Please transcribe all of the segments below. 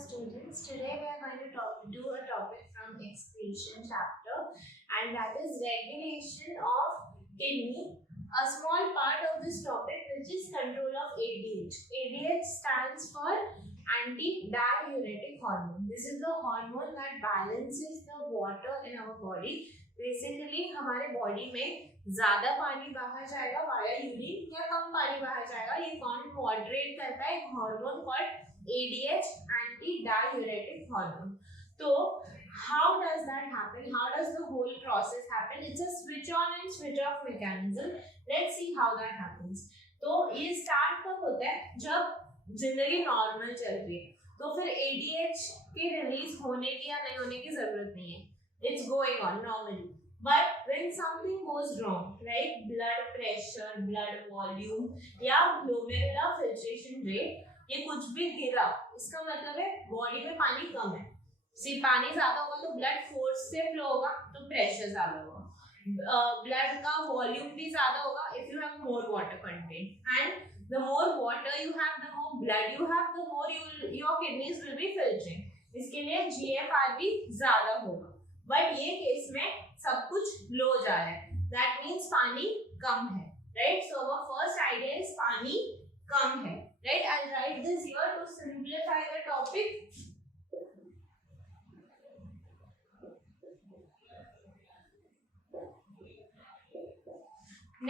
students. Today we are going to do a topic from excretion chapter, and that is regulation of kidney. A small part of this topic, which is control of ADH. ADH stands for anti-diuretic hormone. This is the hormone that balances the water in our body. Basically हमारे बॉडी में ज्यादा पानी बाहर जाएगा via urine या कम पानी बाहर जाएगा, ये कौन मॉडरेट करता है? एक hormone called ADH, anti-diuretic hormone. So how does that happen? How does the whole process happen? It's a switch on and switch off mechanism. Let's see how that happens. तो ये स्टार्ट कब होता है? जब जिंदगी नॉर्मल चल रही है, तो फिर ADH के रिलीज होने की या नहीं होने की जरूरत नहीं है. It's going on normally. But when something goes wrong, like blood pressure, blood volume या glomerular filtration rate, ये कुछ भी गिरा, इसका मतलब है बॉडी में पानी कम है. सिर्फ पानी ज्यादा होगा तो ब्लड फोर्स से फ्लो होगा तो प्रेशर ज्यादा होगा. ब्लड का वॉल्यूम भी ज्यादा होगा if you have more water content, and the more water you have, the more blood you have, the more your kidneys will be filtering. इसके लिए GFR भी ज्यादा होगा. बट ये केस में सब कुछ लो जा रहा है, दैट मीन्स पानी कम है, राइट? सो अवर फर्स्ट आइडिया इज पानी कम है, right? I'll write this here to simplify the topic.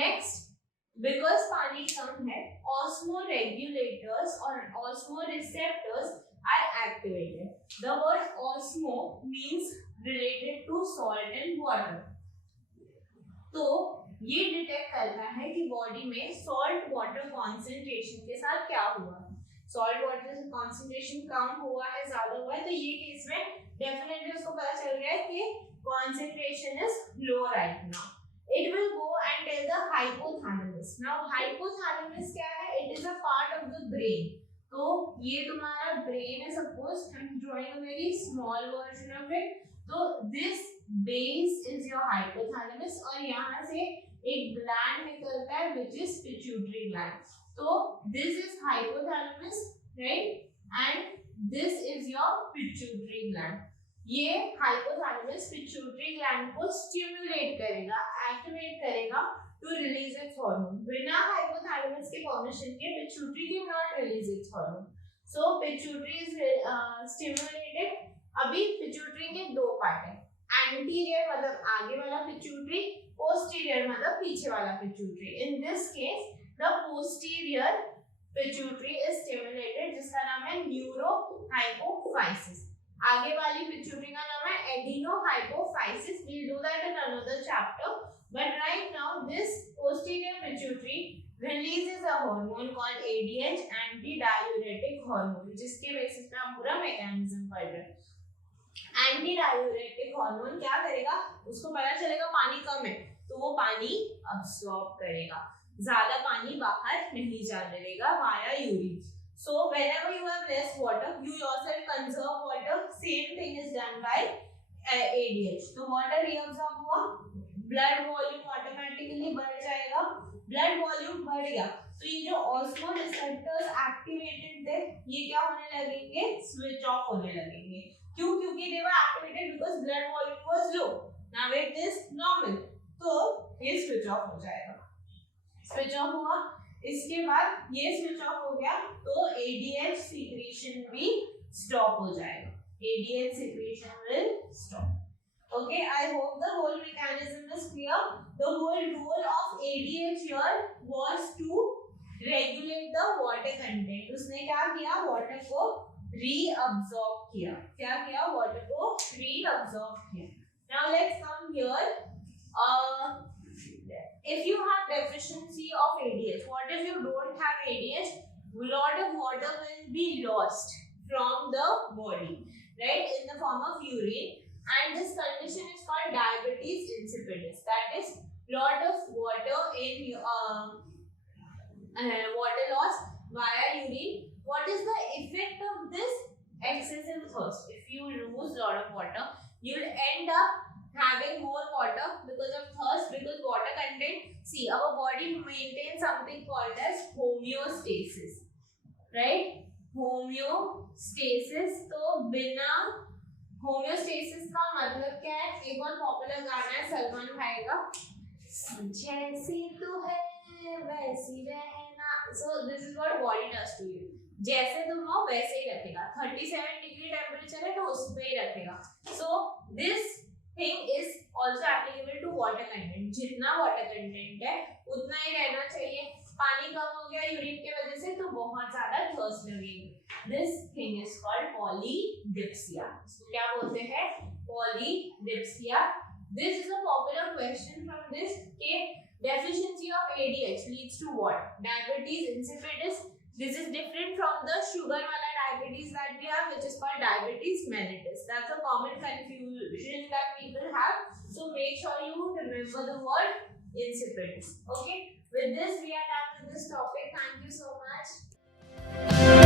Next, because पानी कम है, osmoregulators or osmoreceptors are activated. The word osmo means related to salt and water. तो ये डिटेक्ट करता है कि बॉडी में सॉल्ट वाटर कॉन्सेंट्रेशन के साथ क्या हुआ. सॉल्ट वाटर कॉन्सेंट्रेशन कम हुआ है, ज्यादा हुआ है, तो ये केस में डेफिनेटली उसको पता चल गया है कि concentration is low right now. It will go and tell the hypothalamus. Now hypothalamus क्या है? It is a part of the brain. तो ये तुम्हारा ब्रेन है. Suppose I am drawing a very small version of it. तो this base is your hypothalamus और यहाँ से एक ग्लैंड निकलता है which is pituitary gland. So this is hypothalamus, right? And this is your pituitary gland. ये hypothalamus pituitary gland को stimulate करेगा, activate करेगा to release its hormone. बिना hypothalamus के permission के pituitary cannot release its hormone. So pituitary is stimulated. अभी pituitary के दो पार्ट है. एंटीरियर मतलब आगे वाला पिट्यूटरी, पोस्टीरियर मतलब पीछे वाला pituitary. In this case the posterior pituitary is stimulated, जिसका नाम है न्यूरोहाइपोफाइसिस. आगे वाली पिट्यूटरी का नाम है adenohypophysis. We will do that in another chapter, but right now this posterior pituitary releases a hormone called ADH, anti diuretic hormone, जिसके basis पे हम पूरा मैकेनिज्म पढ़ रहे हैं. एंटी डायूरेटिक हार्मोन क्या करेगा? उसको पता चलेगा पानी कम है तो वो पानी अब्सॉर्ब करेगा, ज्यादा पानी बाहर नहीं जाने देगा via urine. So whenever you have less water, you yourself conserve water. Same thing is done by ADH. तो वाटर रीअब्सॉर्ब हुआ, ब्लड वॉल्यूम ऑटोमेटिकली बढ़ जाएगा. ब्लड वॉल्यूम बढ़ गया तो ये जो ऑस्मो रिसेप्टर्स एक्टिवेटेड थे ये क्या होने लगेंगे? स्विच ऑफ होने लगेंगे. क्यों? क्योंकि they were activated because blood volume was low. Now it is normal. तो ये स्विच ऑफ हो जाएगा. स्विच ऑफ हुआ, इसके बाद ये स्विच ऑफ हो गया तो ADH secretion भी स्टॉप हो जाएगा. ADH secretion will stop. Okay, I hope the whole mechanism is clear. The whole role of ADH here was to regulate the water content. उसने क्या किया? वाटर को रीअब्सॉर्ब किया. क्या किया? वाटर को रीअब्सॉर्ब किया. Now let's come here. If you have deficiency of ADH, what if you don't have ADH? A lot of water will be lost from the body, right, in the form of urine, and this condition is called diabetes insipidus. That is lot of water in water loss via urine. What is the effect of this? Excessive thirst. If you lose a lot of water, you will end up having more water because of thirst, because water content. See, our body maintains something called as homeostasis, right? Homeostasis, तो बिना होम्योस्टेसिस का मतलब क्या है? एक बहुत पॉपुलर गाना है सलमान भाई का, जैसी तू है वैसी रहना। So this is what body does to you, जैसे तुम हो वैसे ही रखेगा। 37 डिग्री टेम्परेचर है तो उस पे ही रखेगा। So this thing is also applicable to water content, जितना वाटर कंटेंट है उतना ही रहना चाहिए। पानी कम हो गया यूरिन की वजह से तो बहुत ज्यादा थर्स्ट लगेगी। This thing is called polydipsia. इसको क्या बोलते हैं? Polydipsia. This is a popular question from this के deficiency of ADH leads to what? Diabetes insipidus. This is different from the sugar wala diabetes that we have, which is called diabetes mellitus. That's a common confusion that people have. So make sure you remember the word insipidus. Okay. With this, we are done with this topic. Thank you so much.